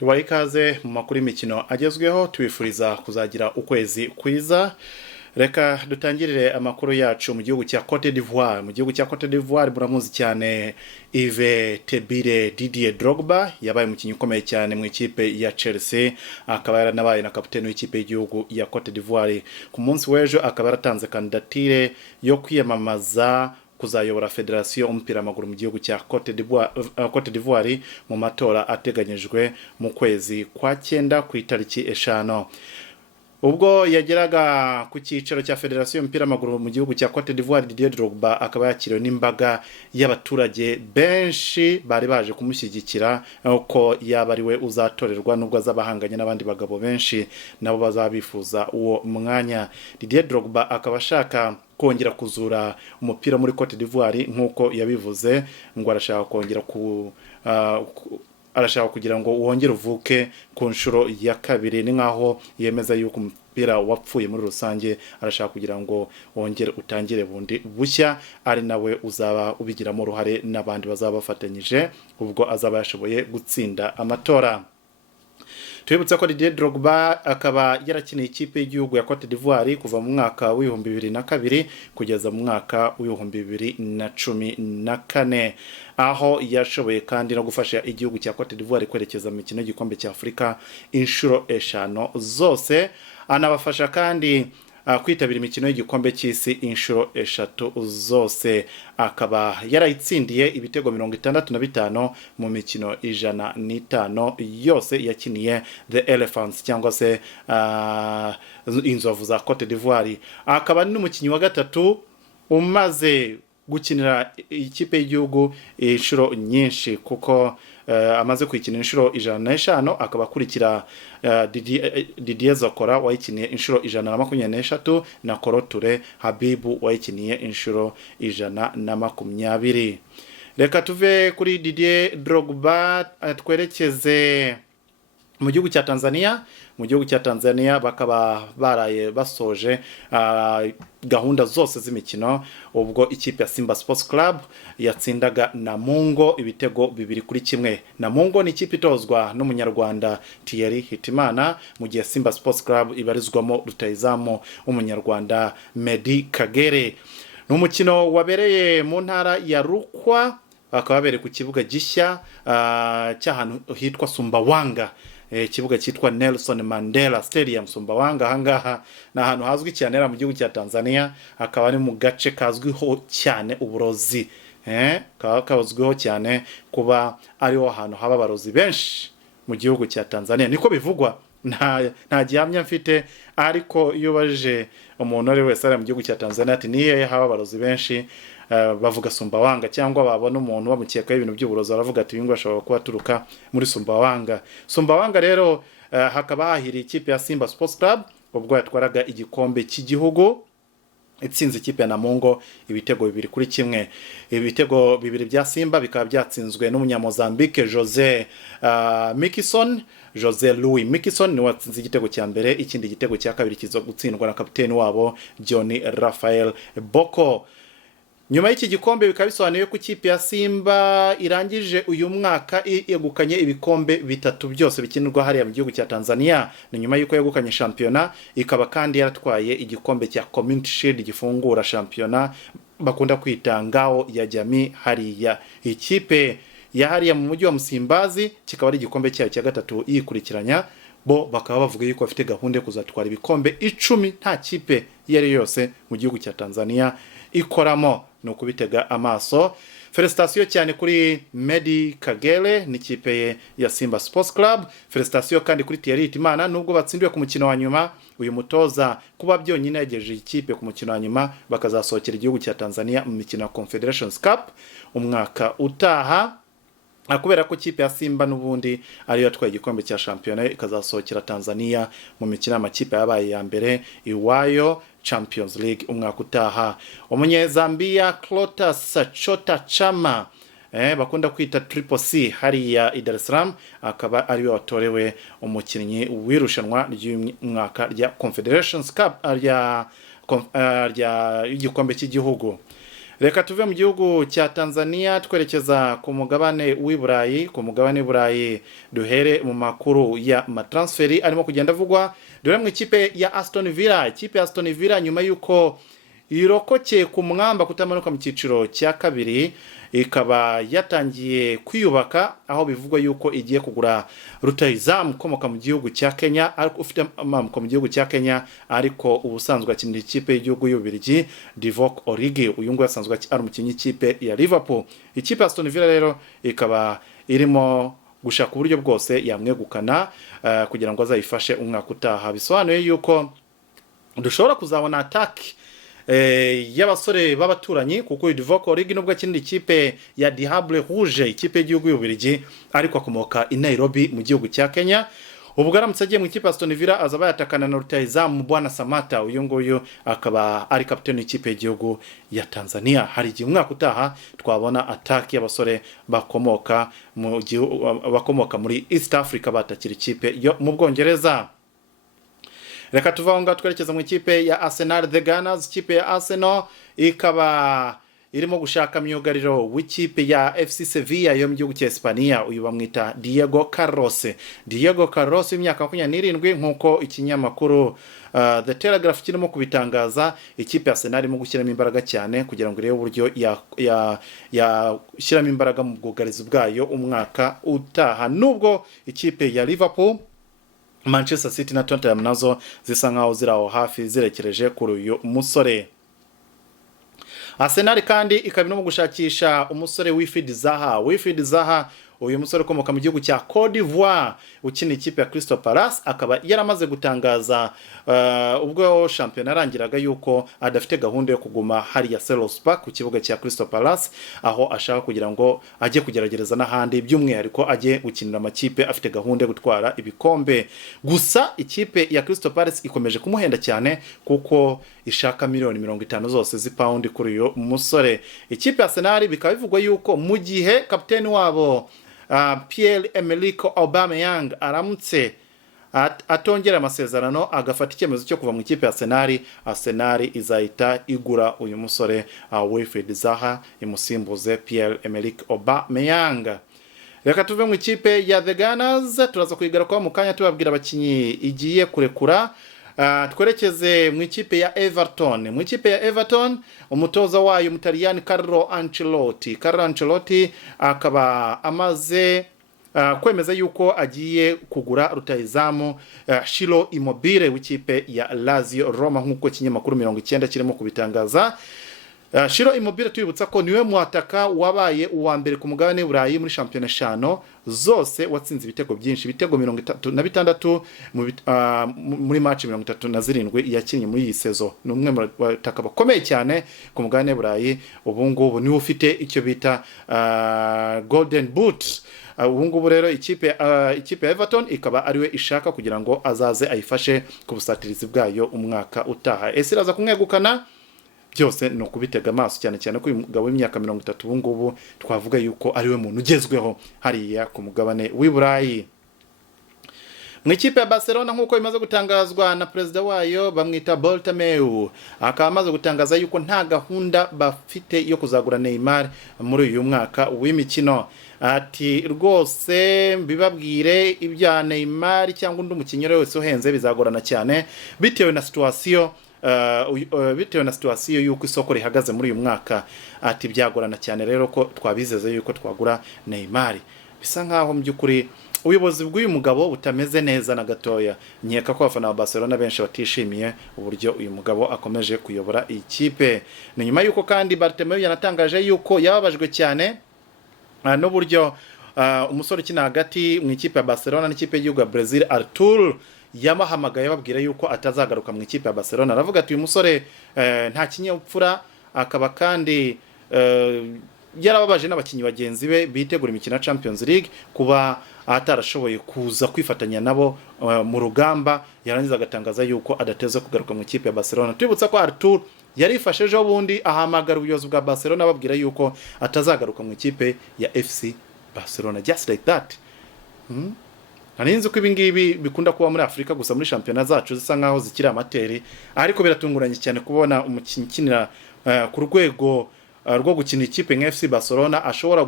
Tubaye ikaze mu makuru y'imikino agezweho tubifuriza kuzagira ukwezi kwiza. Reka dutangirire amakuru yacu mu gihugu cya Cote d'Ivoire. Mu gihugu cya Cote d'Ivoire buramuzi cyane Yves Tebire Didier Drogba, yabaye umukinnyi ukomeye cyane mu ikipe ya Chelsea, akaba yaranabaye na kapiteni w'ikipe y'igihugu ya Cote d'Ivoire. Ku munsi w'ejo akaba yaratanze kandidatire yo kwiyamamaza kuzayobora federasiyo umupira w'amaguru mu gihugu cya Cote d'Ivoire mu matora ateganyijwe mu kwezi kwa 9 ku itariki 5. Ubwo yageraga ku cyicaro cya federasiyo y'umupira w'amaguru mu gihugu cya Cote d'Ivoire, Didier Drogba akaba yakiriwe n'imbaga y'abaturage benshi bari baje kumushyigikira uko yaba ari we uzatorerwa, nubwo azabahanganye n'abandi bagabo benshi nabo bazabifuza uwo mwanya. Didier Drogba akaba ashaka kongera kuzura umupira muri Cote d'Ivoire nk'uko yabivuze, ngo arashaka kongera arashaka kugira ngo wongere uvuke ku nshuro ya kabiri. Ni nkaho yemeza yuko umupira wapfuye muri rusange, arashaka kugira ngo wongere utangire bundi bushya, ari nawe uzaba ubigiramo uruhare n'abandi bazaba bafatanyije ubwo azaba yashoboye gutsinda amatora. Twibutsa ko Didier Drogba akaba yarakiniye ikipe y'igihugu ya Cote d'Ivoire kuva mu mwaka wa 2002 kugeza mu mwaka wa 2014, aho yashoboye kandi no gufasha igihugu cya Cote d'Ivoire kwerekeza mu mikino y'igikombe cya Afurika inshuro 5 zose, anabafasha kandi kwitabira imikino y'igikombe cy'isi inshuro 3 zose. Akaba yarayitsindiye ibitego 65 mu mikino 105 yose yakiniye The Elephants cyangwa se inzovu za Cote d'Ivoire. Akaba n'umukinnyi wa gatatu umaze gukinira ikipe y'igihugu inshuro nyinshi, kuko amaze kwikina inshuro 105, akaba akurikira Didier Zokora wayikiniye inshuro 123 na Kolo Touré Habibu wayikiniye inshuro 120. Reka tuve kuri Didier Drogba twerekeze mu gihugu cya Tanzania. Mu gihugu cya Tanzania bakaba baraye basoje gahunda zose z'imikino, ubwo ikipe ya Simba Sports Club yatsindaga Namungo ibitego 2-1. Namungo ni ikipe itozwa n'umunyarwanda Thierry Hitimana, mu gihe Simba Sports Club ibarizwamo rutayizamu umunyarwanda Medi Kagere. Ni umukino wabereye mu ntara ya Rukwa, bakaba babereye ku kibuga gishya cy'ahantu hitwa Sumbawanga. Kibuga cyitwa Nelson Mandela Stadium Sumbawanga. Ahangaha na ahantu hazwi cyane mu gihugu cya Tanzania, akaba ari mu gace kazwiho cyane uburozi, kazwiho cyane kuba ariho ahantu haba abarozi benshi mu gihugu cya Tanzania, niko bivugwa. Nta gihamya mfite, ariko iyo baje umuntu ari wese ari mu gihugu cya Tanzania ati niye haba abarozi benshi, bavuga Sumbawanga, cyangwa babona umuntu bamukekaho ibintu by'uburozi baravuga ati bingo ashobora kuba aturuka muri Sumbawanga. Sumbawanga rero hakaba hahiriye ikipe ya Simba Sports Club ubwo yatwaraga igikombe cy'igihugu, itsinze ikipe ya Namungo ibitego 2-1. Ibitego 2 bya Simba bikaba byatsinzwe n'umunyamozambique Jose Louis Mikison ni watsinze igitego cya mbere, ikindi gitego cya kabiri kiza gutsindwa na kapiteni wabo Johnny Rafael Boko. Nyuma y'iki gikombe bikaba bisobanuye ko ikipe ya Simba irangije uyu mwaka yegukanye ibikombe 3 byose bikinirwa hariya mu gihugu cya Tanzania. Ni nyuma y'uko yegukanye shampiyona, ikaba kandi yaratwaye igikombe cya Community Shield gifungura shampiyona bakunda kwita ngao ya jamii hariya. Ikipe ya hariya mu mujyi wa Msimbazi kikaba ari igikombe cyayo cya 3 yikurikiranya. Bo bakaba bavuga yuko bafite gahunda yo kuzatwara ibikombe 10 nta kipe yari yose mu gihugu cya Tanzania ikoramo. No kubitega amaso. Felicitation cyane kuri Medi Kagere n'ikipe ya Simba Sports Club. Felicitation kandi kuri Thierry Hitimana, nubwo batsindiwe ku mukino wa nyuma. Uyu mutoza kuba byonyine yagejeje ikipe ku mukino wa nyuma, bakazasohokera igihugu cya Tanzania mu mikino ya Confederations Cup umwaka utaha, kubera ko ikipe ya Simba n'ubundi ariyo yatwaye igikombe cya shampiyona, ikazasohokera Tanzania mu mikino y'amakipe yabaye ya mbere iwayo Champions League umwaka utaha. Umunyezambia Clatous Chota Chama bakunda kwita Triple C hariya i Dar es Salaam, akaba ariwe watorewe umukinnyi w'irushanwa ry'umwaka rya Confederations Cup rya igikombe cy'igihugu. Reka tuve mu gihugu cya Tanzania twerekeza ku mugabane w'Iburayi, duhere mu makuru ya matransferi arimo kugenda avugwa. Dore mu ikipe ya Aston Villa, nyuma yuko irokokeye ku mwamba kutamanuka mu cyiciro cya kabiri, ikaba yatangiye kwiyubaka, aho bivugwa yuko igiye kugura rutahizamu ukomoka mu gihugu cya Kenya, ariko ufite amamuko mu gihugu cya Kenya, ariko ubusanzwe akinira ikipe y'igihugu y'Ububiligi Divock Origi. Uyu nguyu asanzwe ari umukinnyi ikipe ya Liverpool. Ikipe ya Aston Villa rero ikaba irimo gushaka uburyo bwose yamwegukana kugira ngo azayifashe umwaka utaha. Bisobanuye yuko dushobora kuzabona attack y'abasore b'abaturanyi, kuko Divock Origi nubwo akinira ikipe ya Diable Rouge, ikipe y'igihugu y'Ububiligi, ariko akomoka i Nairobi mu gihugu cya Kenya. Ubwo aramutse agiye mu ikipe ya Aston Villa azaba yatakana na rutahizamu Bwana Samata. Uyu nguyu akaba ari kapiteni w'ikipe y'igihugu ya Tanzania. Hari igihe umwaka utaha twabona attack y'abasore bakomoka muri East Africa batakira ikipe yo mu Bwongereza. Reka tuvaho twerekeza mu ikipe ya Arsenal the Gunners. Ikipe ya Arsenal ikaba irimo gushaka myugariro w'ikipe ya FC Sevilla yo mu gihugu cya Espanya. Uyu bamwita Diego Carlos w'imyaka 27, nkuko ikinyamakuru The Telegraph kirimo kubitangaza. Ikipe ya Arsenal irimo gushyiramo imbaraga cyane kugira ngo irebe uburyo yashyiramo imbaraga mu bwugarizi bwayo umwaka utaha. Nubwo ikipe ya Liverpool, Manchester City na Tottenham nazo zisa nkaho ziraho hafi zirekereje kuri uyu musore. Arsenal kandi ikaba no gushakisha umusore Wilfried Zaha. Uyu musore ukomoka mu gihugu cya Cote d'Ivoire ukina ikipe ya Crystal Palace, akaba yaramaze gutangaza ubwo shampiyona arangiraga yuko adafite gahunda yo kuguma hari ya Selhurst Park ku kibuga cya Crystal Palace, aho ashaka kugira ngo ajye kugeragereza n'ahandi, by'umwihariko ajye gukinira amakipe afite gahunda yo gutwara ibikombe. Gusa ikipe ya Crystal Palace ikomeje kumuhenda cyane kuko ishaka miliyoni 50 zose z'ipaundi kuri uyu musore. Ikipe ya Arsenal bikaba bivugwa yuko mu gihe kapiteni wabo Pierre-Emerick Aubameyang aramutse atongera amasezerano agafata icyemezo cyo kuva mu ikipe ya Arsenal izahita igura uyu musore Wilfried Zaha imusimbuze Pierre-Emerick Aubameyang. Reka tuve mu ikipe ya The Gunners, turaza kuyigarukaho mu kanya tubabwira abakinyi igiye kurekura. Twerekeze mu ikipe ya Everton. Mu ikipe ya Everton umutoza wayo Umutaliyani Carlo Ancelotti akaba amaze kwemeza yuko agiye kugura rutahizamu Ciro Immobile w'ikipe ya Lazio Roma, nk'uko ikinyamakuru 90 kirimo kubitangaza. Ciro Immobile tuyibutsa ko niwe mwataka wabaye uwa mbere ku mugabane w'Uburayi muri shampiyona 5 zose, watsinze ibitego byinshi, ibitego 36 muri match 37 yakinnye muri iyi sezo. Ni umwe mu bataka bakomeye cyane ku mugabane w'Uburayi. Ubu ngubu niwe ufite icyo bita Golden Boot. Ubu ngubu rero ikipe ya Everton ikaba ariwe ishaka kugira ngo azaze ayifashe ku busatirizi bwayo umwaka utaha. Ese iraza kumwegukana? Byose no kubitega amaso cyane ko uyu mugabo w'imyaka 30 ubu ngubu twavuga yuko ariwe muntu ugezweho hariya ku mugabane w'Iburayi. Mu ikipe ya Barcelona, nk'uko imaze gutangazwa na perezida wayo bamwita Bartomeu, akaba amaze gutangaza yuko nta gahunda bafite yo kuzagura Neymar muri uyu mwaka w'imikino. Ati rwose mbibabwire ibya Neymar cyangwa undi umukinnyi wese uhenze bizagorana cyane bitewe na situation yuko isoko rihagaze muri uyu mwaka. Ati byagorana cyane rero ko twabizeze yuko twagura Neymar. Bisa nkaho mu by'ukuri ubuyobozi bw'uyu mugabo butameze neza na gatoya. Nkeka ko abafana ba Barcelona benshi batishimiye uburyo uyu mugabo akomeje kuyobora iyi kipe. Ni nyuma yuko kandi Bartomeu yanatangaje yuko yababajwe cyane n'uburyo umusore ukina hagati mu ikipe ya Barcelona n'ikipe y'igihugu ya Brazil Arthur yamahamagaye babwira yuko atazagaruka mu ikipe ya Barcelona. Aravuga ati uyu musore nta kinyabupfura, akaba kandi yarababaje n'abakinnyi bagenzi be bitegura imikino ya Champions League kuba atarashoboye kuza kwifatanya nabo mu rugamba. Yarangiza agatangaza yuko adateze kugaruka mu ikipe ya Barcelona. Twibutsa ko Arthur yarifasheje ubundi ahamagara ubuyobozi bwa Barcelona babwira yuko atazagaruka mu ikipe ya FC Barcelona, just like that. Narinzi ko ibingibi bikunda kuba muri Afrika gusa muri shampiyona zacu zisa nkaho zikiri amateri, ariko biratunguranye cyane kubona umukinnyi kinira ku rwego rwo gukina ikipe nka FC Barcelona ashobora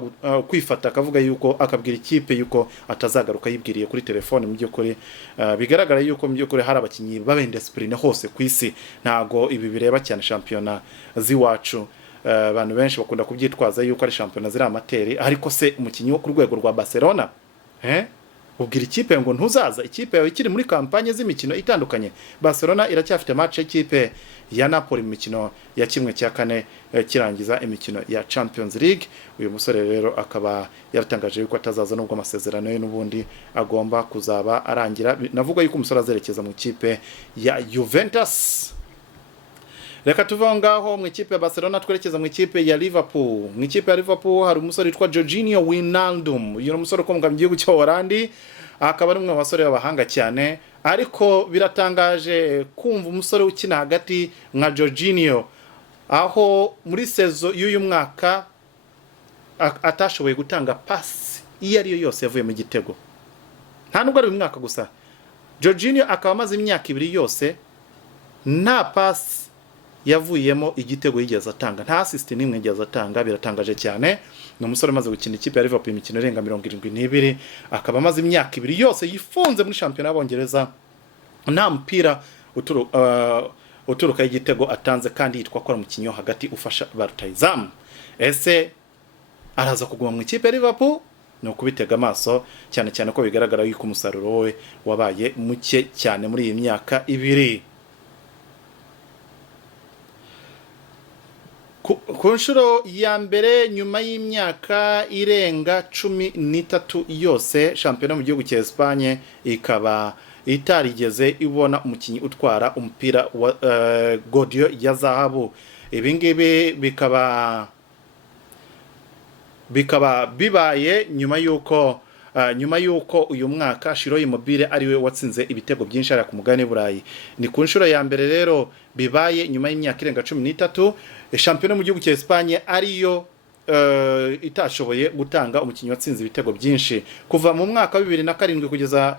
kwifata akavuga yuko akabwira ikipe yuko atazagaruka yibwiriye kuri telefone mu by'ukuri bigaragara yuko mu by'ukuri hari abakinyi babendiscipline hose ku isi ntago ibi bireba cyane shampiyona ziwacu abantu benshi bakunda kubyitwaza yuko ari shampiyona ziri amateri ariko se umukinyi wo ku rwego rwa Barcelona ubwira ikipe ngo ntuzaza ikipe yawe ikiri muri kampanye z'imikino itandukanye Barcelona iracyafite match y'ikipe ya Napoli mu mikino ya kimwe cya kane kirangiza imikino ya Champions League uyu musore rero akaba yaratangaje yuko atazaza nubwo amasezerano ye n'ubundi agomba kuzaba arangira navuga yuko umusore azerekeza mu kipe ya Juventus. Reka tuve ngaho mu ikipe ya Barcelona twerekeza mu ikipe ya Liverpool. Mu ikipe ya Liverpool hari umusore witwa Jorginho Wijnaldum. Uyu musore ukomoka mu gihugu cya Holandi akaba ari umwe mu basore b'abahanga cyane ariko biratangaje kumva umusore ukina hagati nka Jorginho aho muri sezo y'uyu mwaka atashoboye gutanga pass iyo ari yo yose yavuye mu gitego. Nta nubwo ari uyu mwaka gusa. Jorginho akaba amaze imyaka 2 yose nta pass yavuyemo igitego yigeze atanga nta assist nimwe yigeze atanga biratangaje cyane no musore maze gukina ikipe ya Liverpool imikino irenga 72 akaba amaze imyaka 2 yose yifunze muri shampiyona y'Abongereza nta mpira uturuka y'igitego atanze kandi yitwa ko ari umukinyi wo hagati ufasha ba rutahizamu. Ese araza kuguma mu ikipe ya Liverpool no kubitega amaso cyane cyane ko bigaragara yuko umusaruro we wabaye muke cyane muri iyi myaka 2. Ku nshuro ya mbere nyuma y'imyaka irenga 13 yose shampiyona mu gihugu cya Espagne ikaba itarigeze ibona umukinyi utwara umupira wa Godio ya zahabu. Ibingibi bikaba bibaye nyuma yuko uyu mwaka Shiro Immobile ariwe watsinze ibitego byinshi ari ku mugani Burayi. Ni ku nshuro ya mbere rero bibaye nyuma y'imyaka irenga 13 shampiyona mu gihugu cya Espagne ariyo itashoboye gutanga umukinyi watsinze ibitego byinshi kuva mu mwaka wa 2007 kugeza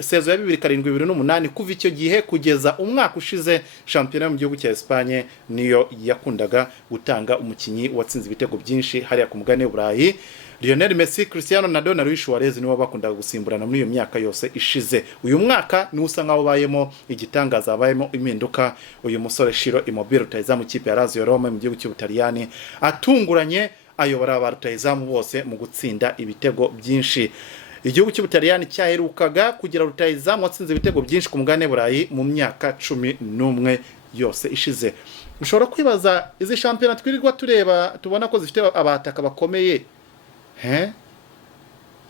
sezo ya 2007-2008 kuva icyo gihe kugeza umwaka ushize shampiyona mu gihugu cya Espagne niyo yakundaga gutanga umukinyi watsinze ibitego byinshi hariya ku mugani Burayi. Lionel Messi, Cristiano Ronaldo na Luis Suarez nibo bakundaga gusimburana muri iyo myaka yose ishize. Uyu mwaka ni usa nkaho bayemo igitangaza bayemo impinduka uyu musore Shiro Immobile rutahizamu ikipe ya Lazio Roma mu gihugu cy'Ubutaliyani atunguranye ayobora ba rutahizamu bose mu gutsinda ibitego byinshi. Igihugu cy'Ubutaliyani cyaherukaga kugira rutahizamu watsinze ibitego byinshi ku mugane Burayi mu myaka 11 yose ishize. Ushobora kwibaza izi shampiyona twirirwa tureba tubona ko zifite abataka bakomeye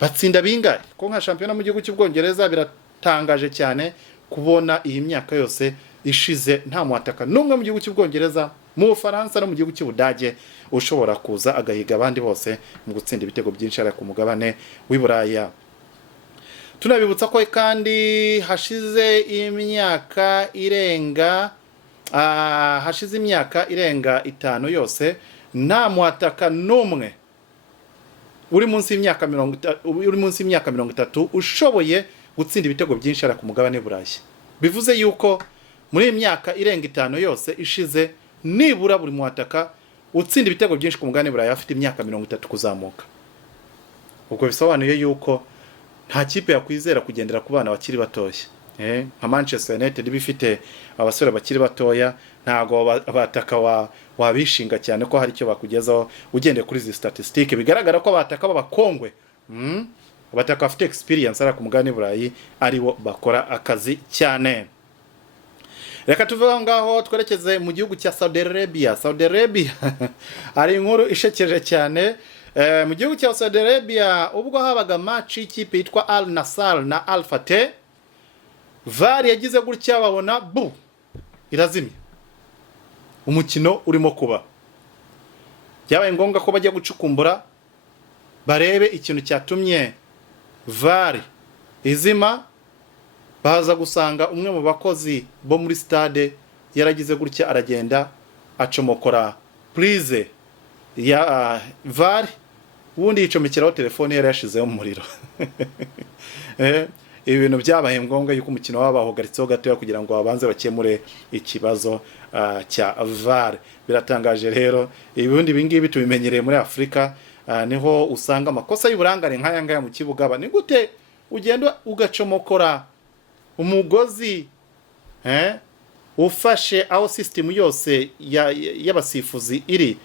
batsinda bingahe ko nka shampiyona mu gihugu cy'Ubwongereza biratangaje cyane kubona iyi myaka yose ishize nta mwataka numwe mu gihugu cy'Ubwongereza mu Bufaransa no mu gihugu cy'Ubudage ushobora kuza agahiga abandi bose mu gutsinda ibitego byinshi ari ku mugabane w'Iburaya. Tunabibutsa ko kandi hashize imyaka irenga 5 yose nta mwataka numwe uri munsi y'imyaka 30 ushoboye gutsinda ibitego byinshi ari ku mugabane Burayi. Bivuze yuko muri imyaka irenga 5 yose ishize nibura buri mwataka utsinda ibitego byinshi ku mugabane Burayi afite imyaka 30 kuzamuka. Ubwo bisobanuye yuko nta kipe yakwizera kugendera ku bana bakiri batoshye. Nka Manchester United bifite abasore bakiri batoya ntago abataka wabishinga cyane ko hari icyo bakugezaho ugendeye kuri izi statistique bigaragara ko abataka babakongwe abataka bafite experience ari ku mugabane Burayi aribo bakora akazi cyane. Reka tuvuga ngaho twerekeze mu gihugu cya Saudi Arabia. Saudi Arabia ari inkuru ishekeje cyane. Mu gihugu cya Saudi Arabia ubwo habaga match y'ikipe yitwa Al Nassr na Al Fateh, VAR yagize gutya babona irazimye umukino urimo kuba. Byabaye ngombwa ko bajya gucukumbura barebe ikintu cyatumye VAR izima, baza gusanga umwe mu bakozi bo muri stade yaragize gutya aragenda acomokora prise ya VAR ubundi yicomekeraho telefone yari yashizeho umuriro. ibi bintu byabaye ngombwa yuko umukino wabahagaritseho gatoya kugira ngo babanze bakemure ikibazo cya VAR. Biratangaje rero, ibi ngibi tubimenyereye muri Afurika, niho usanga amakosa y'uburangare nk'aya ngaya mu kibuga. Ni gute ugenda ugacomokora umugozi ufashe aho system yose y'abasifuzi iri,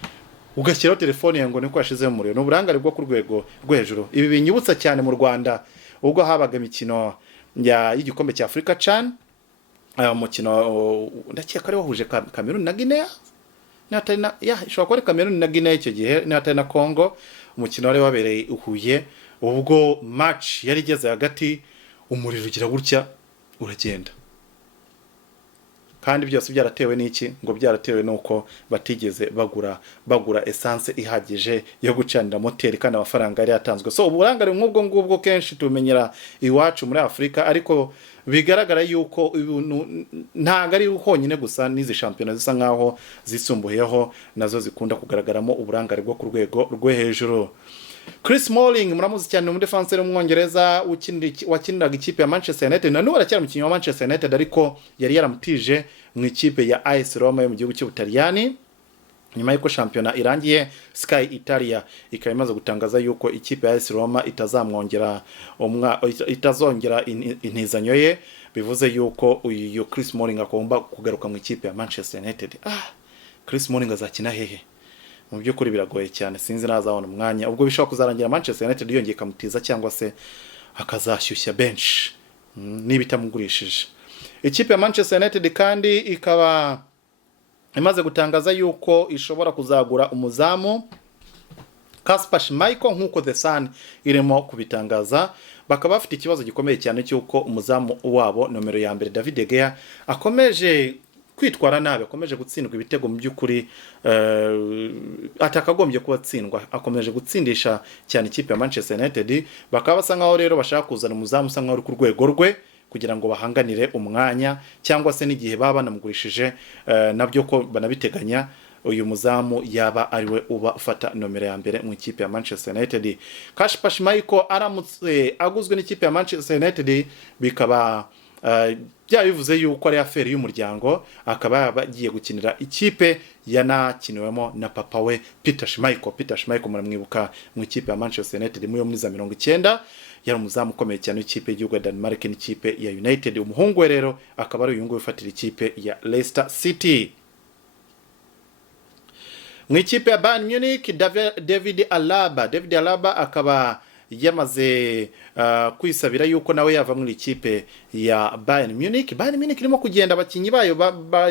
ugashyiraho telefone yango niko yashizeho umuriro? No burangare bwo ku rwego rwo hejuru. Ibi binyibutsa cyane mu Rwanda ubwo habaga imikino y'igikombe cya Africa CHAN, umukino ndakeka ari wahuje Cameroon na Guinea, natana ishobora kuba Cameroon na Guinea icyo gihe, natana Congo. Umukino wari wabereye uhuye, ubwo match yari igeze hagati, umuriro ugira gutya uragenda. Kandi byose byaratewe n'iki? Ngo byaratewe nuko batigeze bagura essence ihagije yo gucanira moteri, kandi amafaranga yari yatanzwe. So uburangare nk'ubwo ngubwo kenshi tumenyera iwacu muri Afurika, ariko bigaragara yuko ntago ari honyine gusa, n'izi shampiyona zisa nkaho zisumbuyeho nazo zikunda kugaragaramo uburangare bwo ku rwego rwo hejuru. Chris Smalling muramuzi cyane, mu defenseur w'umwongereza wakiniraga ikipe ya Manchester United, na n'ubu aracyari umukinnyi wa Manchester United, ariko yari yaramutije mu ikipe ya AS Roma yo mu gihugu cy'Ubutaliyani. Nyuma y'uko shampiyona irangiye, Sky Italia ikaba imaze gutangaza yuko ikipe ya AS Roma itazongera intizanyo ye, bivuze yuko uyu Chris Smalling agomba kugaruka mu ikipe ya Manchester United. Chris Smalling azakina hehe? Mu by'ukuri biragoye cyane, sinzi nazabona umwanya. Ubwo bishobora kuzarangira Manchester United yongeye kamutiza, cyangwa se akazashyushya bench niba itamugurishije. Ikipe ya Manchester United kandi ikaba imaze gutangaza yuko ishobora kuzagura umuzamu Kasper Schmeichel, nk'uko The Sun irimo kubitangaza. Bakaba bafite ikibazo gikomeye cyane cy'uko umuzamu wabo nomero ya mbere David De Gea akomeje kwitwara nabi, akomeje gutsindwa ibitego mu by'ukuri atakagombye kuba atsindwa, akomeje gutsindisha cyane ikipe ya Manchester United. Bakaba basa nkaho rero bashaka kuzana umuzamu usa nkaho uri ku rwego rwe, kugira ngo bahanganire umwanya, cyangwa se n'igihe baba banamugurishije nabyo ko banabiteganya uyu muzamu yaba ariwe uba ufata nomero ya mbere mu ikipe ya Manchester United. Kasper Schmeichel aramutse aguzwe n'ikipe ya Manchester United, bikaba bivuze yuko ari affaire y'umuryango, akaba bagiye gukinira ikipe yanakiniwemo na papa we Peter Schmeichel. Peter Schmeichel muramwibuka mu ikipe ya Manchester United muri za 90, yari umuzamu ukomeye cyane w'ikipe y'igihugu ya Denmark n'ikipe ya United. Umuhungu we rero akaba ari uyu nguyu ufatira ikipe ya Leicester City. Mu ikipe ya Bayern Munich, David Alaba akaba yamaze kwisabira yuko nawe yava muri ikipe ya Bayern Munich. Bayern Munich irimo kugenda abakinyi bayo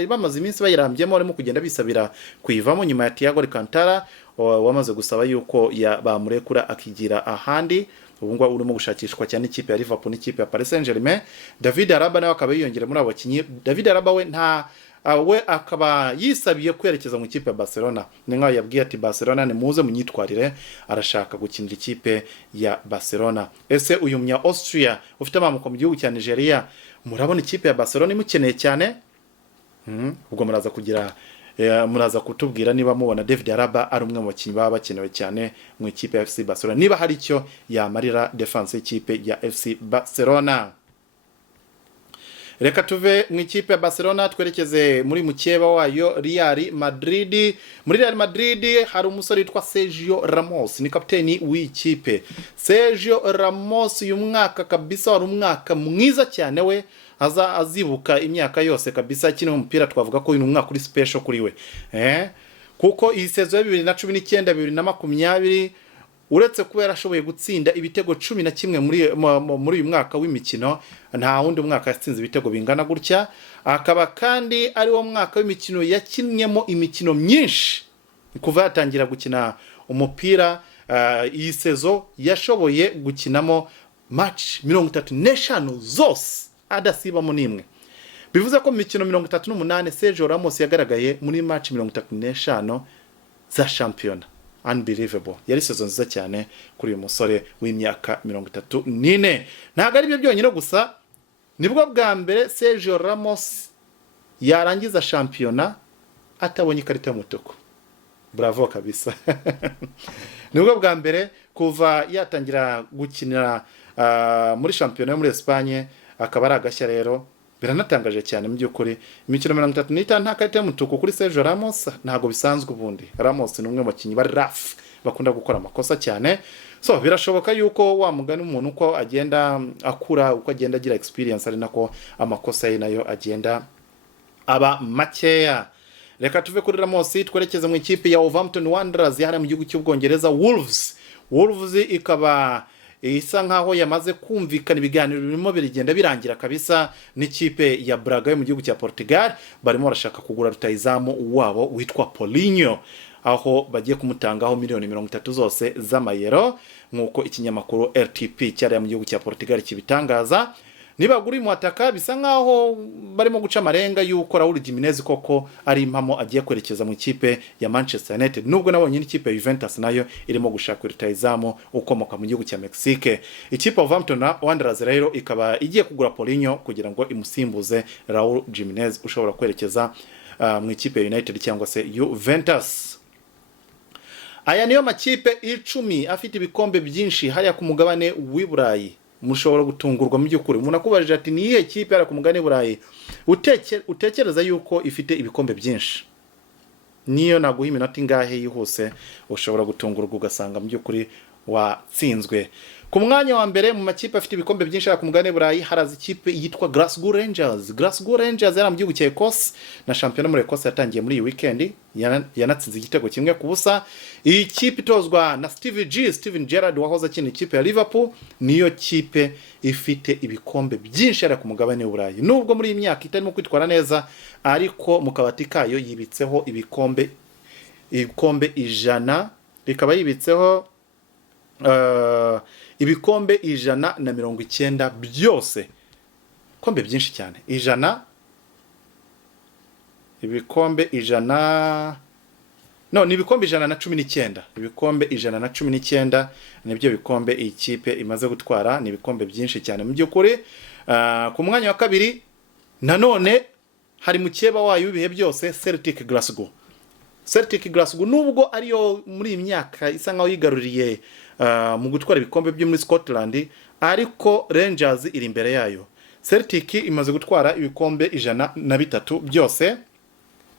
bamaze iminsi bayirambyemo, barimo kugenda bisabira kuyivamo nyuma ya Thiago Alcantara wamaze gusaba yuko bamurekura akigira ahandi. Ubu ngo urimo gushakishwa cyane ikipe ya Liverpool n'ikipe ya Paris Saint-Germain. David Alaba nawe akaba yiyongera muri abo bakinyi. David Alaba we akaba yisabiye kwerekeza mu ikipe ya Barcelona. Ni nkaho yabwiye ati Barcelona ni muze munyitwarire, arashaka gukinira ikipe ya Barcelona. Ese uyu munya Austria ufite amamuko mu gihugu cya Nigeria, murabona ikipe ya Barcelona imukeneye cyane? Ubwo muraza kutubwira niba mubona David Alaba ari umwe mu bakinyi baba bakenewe cyane mu ikipe ya FC Barcelona, niba hari icyo yamarira defense y'ikipe ya FC Barcelona. Reka tuve mu ikipe ya Barcelona twerekeze muri mukeba wayo Real Madrid. Muri Real Madrid hari umusore witwa Sergio Ramos, ni kapiteni w'ikipe. Sergio Ramos uyu mwaka kabisa wari umwaka mwiza cyane, we azibuka imyaka yose kabisa kino umupira. Twavuga ko uyu mwaka uri special kuri we, kuko iyi season ya 2019 2020 uretse kuba yarashoboye gutsinda ibitego 11 muri uyu mwaka w'imikino, nta wundi mwaka yatsinze ibitego bingana gutya. Akaba kandi ari wo mwaka w'imikino yakinnyemo imikino myinshi kuva yatangira gukina umupira. Iyi season yashoboye gukinamo match 35 zose adasibamo nimwe. Bivuze ko mu mikino 38 Sergio Ramos yagaragaye muri match 35 za champion. Unbelievable. Yari season nziza cyane kuri uyu musore w'imyaka 34. Ntago ari byo byonyine gusa, nibwo bwa mbere Sergio Ramos yarangiza championa atabonye ikarita y'umutuku. Bravo kabisa. Nibwo bwa mbere kuva yatangira gukinira muri shampiyona yo muri Espagne, akaba ari agashya rero biranatangaje cyane mu by'ukuri. Imikino 35 nta karita y'umutuku kuri Sergio Ramos, ntago bisanzwe ubundi. Ramos ni umwe mu bakinnyi bari rough, bakunda gukora amakosa cyane. So birashoboka yuko wa mugani umuntu uko agenda akura, uko agenda agira experience, ari nako amakosa ye nayo agenda aba makeya. Reka tuve kuri Ramos twerekeze mu ikipe ya Wolverhampton Wanderers yari mu gihugu cy'Ubwongereza. Wolves ikaba isa nkaho yamaze kumvikana, ibiganiro birimo birigenda birangira kabisa n'ikipe ya Braga yo mu gihugu cya Portugal. Barimo barashaka kugura rutayizamu wabo witwa Paulinho, aho bagiye kumutangaho miliyoni 30 zose z'amayero, nkuko ikinyamakuru RTP cyari mu gihugu cya Portugal kibitangaza. Nibaguri mu ataka bisa nkaho barimo guca amarenga yuko Raul Jimenez koko ari impamo agiye kwerekeza mu ikipe ya Manchester United, nubwo nabonye n'ikipe ya Juventus nayo irimo gushaka rutayizamu ukomoka mu gihugu cya Mexique. Ikipe ya Wolverhampton Wanderers rero ikaba igiye kugura Paulinho kugira ngo imusimbuze Raul Jimenez ushobora kwerekeza mu ikipe ya United cyangwa se Juventus. Aya niyo makipe 10 afite ibikombe byinshi hariya ku mugabane w'i Burayi. Mushobora gutungurwa mu by'ukuri. Umuntu akubajije ati ni iyihe kipe hariya ku mugabane w'i Burayi utekereza yuko ifite ibikombe byinshi? Niyo naguha iminota ingahe yihuse ushobora gutungurwa ugasanga mu by'ukuri watsinzwe. Ku mwanya wa mbere mu makipe afite ibikombe byinshi ku mugabane Burayi haraza ikipe yitwa Glasgow Rangers. Glasgow Rangers yari mu gihugu cya Ecosse na shampiyona muri Ecosse yatangiye muri iyi weekend, yanatsinze igitego kimwe ku busa. Iyi kipe itozwa na Steven Gerrard wahoze akina ikipe ya Liverpool. Niyo kipe ifite ibikombe byinshi ari ku mugabane Burayi, nubwo muri iyi myaka itarimo kwitwara neza, ariko mu kabati kayo yibitseho ibikombe 100, bikaba yibitseho ibikombe 190 byose. Kombe byinshi cyane. Ibikombe 100 ni ibikombe 119. Ibikombe 119 nibyo bikombe ikipe imaze gutwara, ni ibikombe byinshi cyane mu by'ukuri. Ku mwanya wa kabiri nanone hari mukeba wayo ibihe byose Celtic Glasgow nubwo ariyo muri imyaka isa nkaho yigaruriye mu gutwara ibikombe byo muri Scotland, ariko Rangers iri imbere yayo. Celtic imaze gutwara ibikombe 103 byose.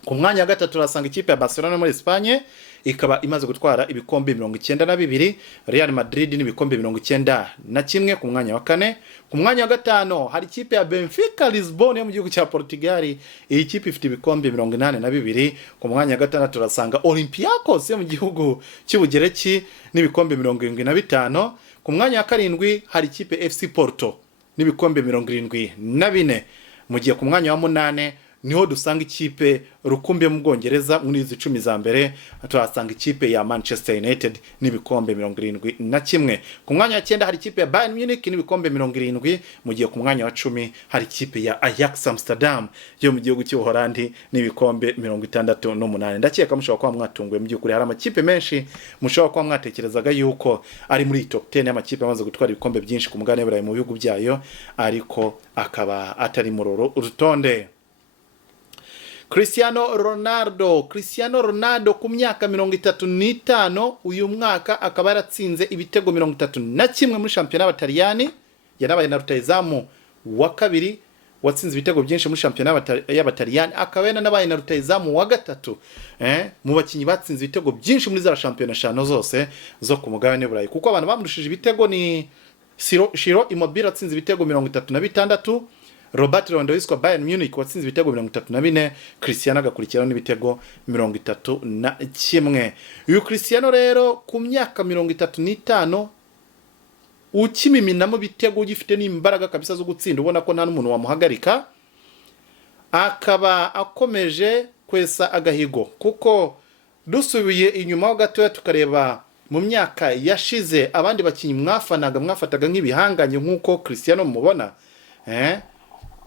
Ku mwanya wa gatatu turasanga ikipe ya Barcelona muri Espagne, ikaba imaze gutwara ibikombe 92. Real Madrid n'ibikombe 91. Ku mwanya wa kane. Ku mwanya wa gatano hari ikipe ya Benfica Lisbon yo mu gihugu cya Portugal, iyi kipe ifite ibikombe 82. Ku mwanya wa gatandatu turasanga Olympiacos yo mu gihugu cy'Ubugereki n'ibikombe 75. Ku mwanya wa karindwi hari ikipe FC Porto n'ibikombe 74. Mu gihe ku mwanya wa 8 niho dusanga ikipe rukumbi mu Bwongereza muri izi 10 za mbere, tuhasanga ikipe ya Manchester United n'ibikombe 71. Ku mwanya wa 9 hari ikipe ya Bayern Munich n'ibikombe 70. Mu gihe ku mwanya wa 10 hari ikipe ya Ajax Amsterdam yo mu gihugu cy'Ubuholandi n'ibikombe 68. Ndakeka mushobora kuba mwatunguye mu by'ukuri, hari amakipe menshi mushobora kuba mwatekerezaga yuko ari muri top 10 y'amakipe amaze gutwara ibikombe byinshi ku mugabane w'Uburayi mu bihugu byayo, ariko akaba atari mu rutonde. Cristiano Ronaldo ku myaka 35 uyu mwaka akaba yaratsinze ibitego 31 muri shampiyona y'Abataliyani. Yanabaye na rutayizamu wa kabiri watsinze ibitego byinshi muri shampiyona y'Abataliyani, akaba yanabaye na rutayizamu wa gatatu mu bakinnyi batsinze ibitego byinshi muri za shampiyona 5 zose zo ku mugabane Burayi, kuko abantu bamurushije ibitego ni Ciro Immobile atsinze ibitego 36, Robert Lewandowski wa Bayern Munich watsinze ibitego 34, Cristiano agakurikiraho n'ibitego 31. Uyu Cristiano rero ku myaka 35 ukimiminamo bitego ugifite n'imbaraga kabisa zo gutsinda, ubona ko nta n'umuntu wamuhagarika, akaba akomeje kwesa agahigo. Kuko dusubiye inyuma ho gatoya tukareba mu myaka yashize abandi bakinnyi mwafataga nk'ibihanganye nk'uko Cristiano mubona,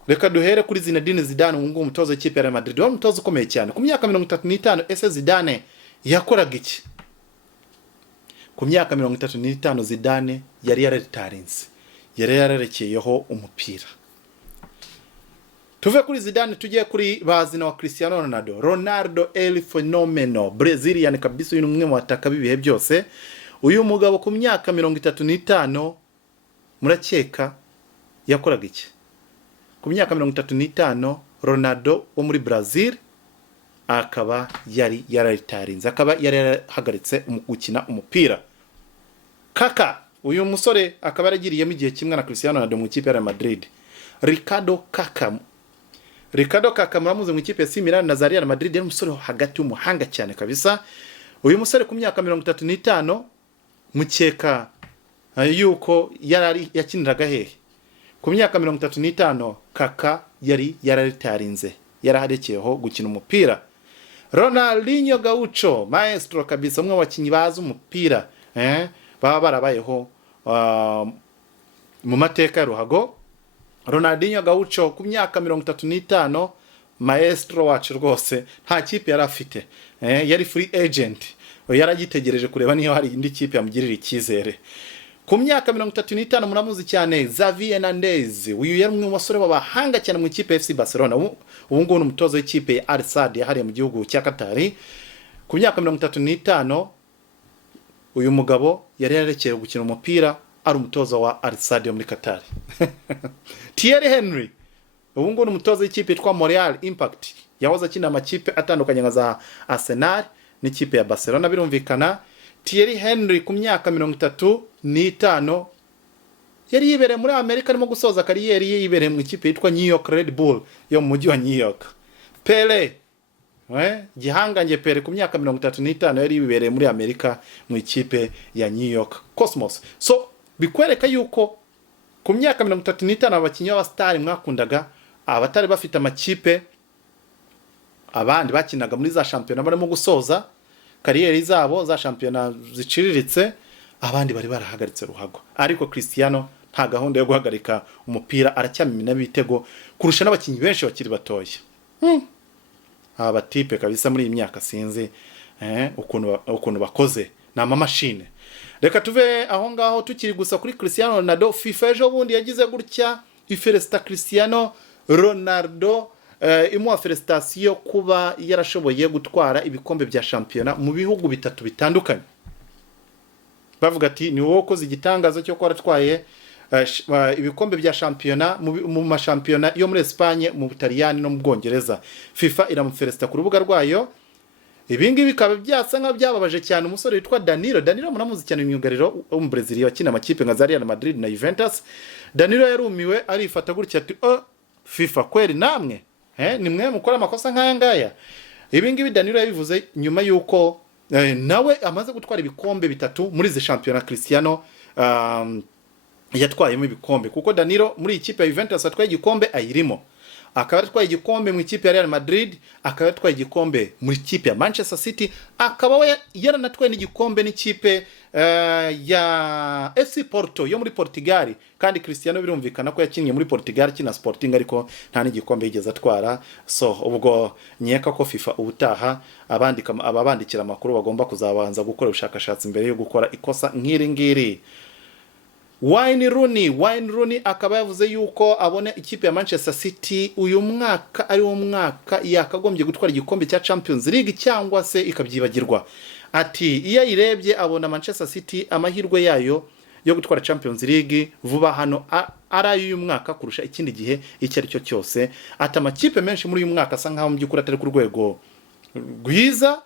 reka duhere kuri Zinedine Zidane, umutoza w'ikipe ya Real Madrid, umutoza ukomeye cyane. Ku myaka 35 ese Zidane yakoraga iki? Ku myaka 35 Zidane yari yararitarinze, yari yararekeyeho umupira. Tuve kuri Zidane tujye kuri bazina wa Cristiano Ronaldo el fenomeno Brazilian kabisa, uyu umwe mu bataka bibihe byose. Uyu mugabo ku myaka 35 murakeka yakoraga iki? Ku myaka 35 Ronaldo wo muri Brazil akaba yari yararitarinze, akaba yari yarahagaritse gukina umupira. Kaka, uyu musore akaba yaragiriyemo igihe kimwe na Cristiano Ronaldo mu ikipe ya Real Madrid. Ricardo Kaka muramuze mu ikipe ya AC Milan na Real Madrid, yari umusore hagati w'umuhanga cyane kabisa. Uyu musore ku myaka 35 mukeka yuko yarari yakiniraga hehe? Ku myaka 35 Kaka yari yararitarinze, yaraharekeyeho gukina umupira. Ronaldinho Gaucho, maestro kabisa, umwe wakinyi baza umupira baba barabayeho mu mateka ya ruhago. Ronaldinho Gaucho ku myaka 35 maestro wacu rwose, nta kipe yari afite, yari free agent, yaragitegereje kureba niyo hari indi kipe yamugirira icyizere. Ku myaka 35 muramuzi cyane Xavi Hernandez, uyu yari umwe mu basore babahanga cyane mu ikipe FC Barcelona, ubu ngubu ni umutoza w'ikipe ya Al Sadd yahariye mu gihugu cya Qatar. Ku myaka 35 uyu mugabo yari yarekeye gukina umupira, ari umutoza wa Al Sadd yo muri Qatar. Thierry Henry, ubu ngubu ni umutoza w'ikipe yitwa Montreal Impact, yahoze akina amakipe atandukanye nka za Arsenal n'ikipe ya Barcelona birumvikana. Thierry Henry ku myaka 35 yari yibereye muri Amerika, arimo gusoza kariyeri ye yibereye mu ikipe yitwa New York Red Bull yo mu mujyi wa New York. Pele, gihangange Pele ku myaka 35 yari yibereye muri Amerika mu ikipe ya New York Cosmos. So bikwereka yuko ku myaka 35 abakinnyi b'abastar mwakundaga, abatari bafite amakipe, abandi bakinaga muri za shampiyona barimo gusoza kariyeri zabo za shampiyona ziciriritse, abandi bari barahagaritse ruhago. Ariko Cristiano nta gahunda yo guhagarika umupira, aracyamimina bitego kurusha n'abakinnyi benshi bakiri batoya. Aba tipe kabisa muri iyi myaka sinzi ukuntu bakoze na machine. Reka tuve aho ngaho tukiri gusa kuri Cristiano Ronaldo. FIFA ejo bundi yagize gutya iferesta Cristiano Ronaldo, imuha felicitation kuba yarashoboye gutwara ibikombe bya shampiyona mu bihugu bitatu bitandukanye. Bavuga ati ni wowe ukoze igitangazo cyo kwaratwaye ibikombe bya shampiyona mu mashampiyona yo muri Espagne, mu Butaliyani no mu Bwongereza. FIFA iramufelicita ku rubuga rwayo. Ibingi bikaba byasa nka byababaje cyane umusore witwa Danilo muramuzi cyane imyugariro wo mu Brazil wakina amakipe nka Real Madrid na Juventus. Danilo yarumiwe arifata gutya ati FIFA kweri namwe nimwe mukora amakosa nk'aya ngaya. Ibingi Danilo yabivuze nyuma yuko nawe amaze gutwara ibikombe bitatu muri ze shampiyona Cristiano yatwayemo ibikombe, kuko Danilo muri ikipe ya Juventus atwaye igikombe ayirimo, akaba atwaye igikombe mu ikipe ya Real Madrid, akaba atwaye igikombe muri ikipe ya Manchester City, akaba yaranatwaye n'igikombe n'ikipe ya FC Porto yo muri Portugal. Kandi Cristiano birumvikana ko yakinnye muri Portugal kina Sporting, ariko nta n'igikombe yigeze atwara. So ubwo nyeka ko FIFA ubutaha ababandikira amakuru bagomba kuzabanza gukora ubushakashatsi mbere yo gukora ikosa nk'iri ngiri. Wayne Rooney akaba yavuze yuko abone ikipe ya Manchester City uyu mwaka ari wo mwaka yakagombye gutwara igikombe cya Champions League cyangwa se ikabyibagirwa. Ati iyo yirebye abona Manchester City amahirwe yayo yo gutwara Champions League vuba hano ari uyu mwaka kurusha ikindi gihe icyo ari cyo cyose. Ati amakipe menshi muri uyu mwaka asa nkaho mu by'ukuri atari ku rwego rwiza,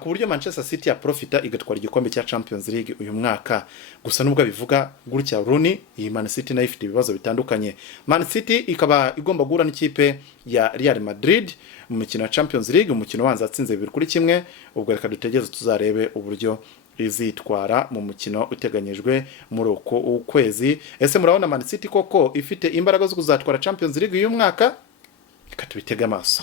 ku buryo Manchester City ya profita igatwara igikombe cya Champions League uyu mwaka. Gusa nubwo bivuga gutya Rooney, iyi Man City nayo ifite ibibazo bitandukanye. Man City ikaba igomba guhura n'ikipe ya Real Madrid mu mikino ya Champions League, umukino wanza atsinze 2-1. Ubwo reka dutegeze tuzarebe uburyo izitwara mu mukino uteganyijwe muri uko ukwezi. Ese murabona Man City koko ifite imbaraga zo kuzatwara Champions League uyu mwaka? Reka tubitege amaso.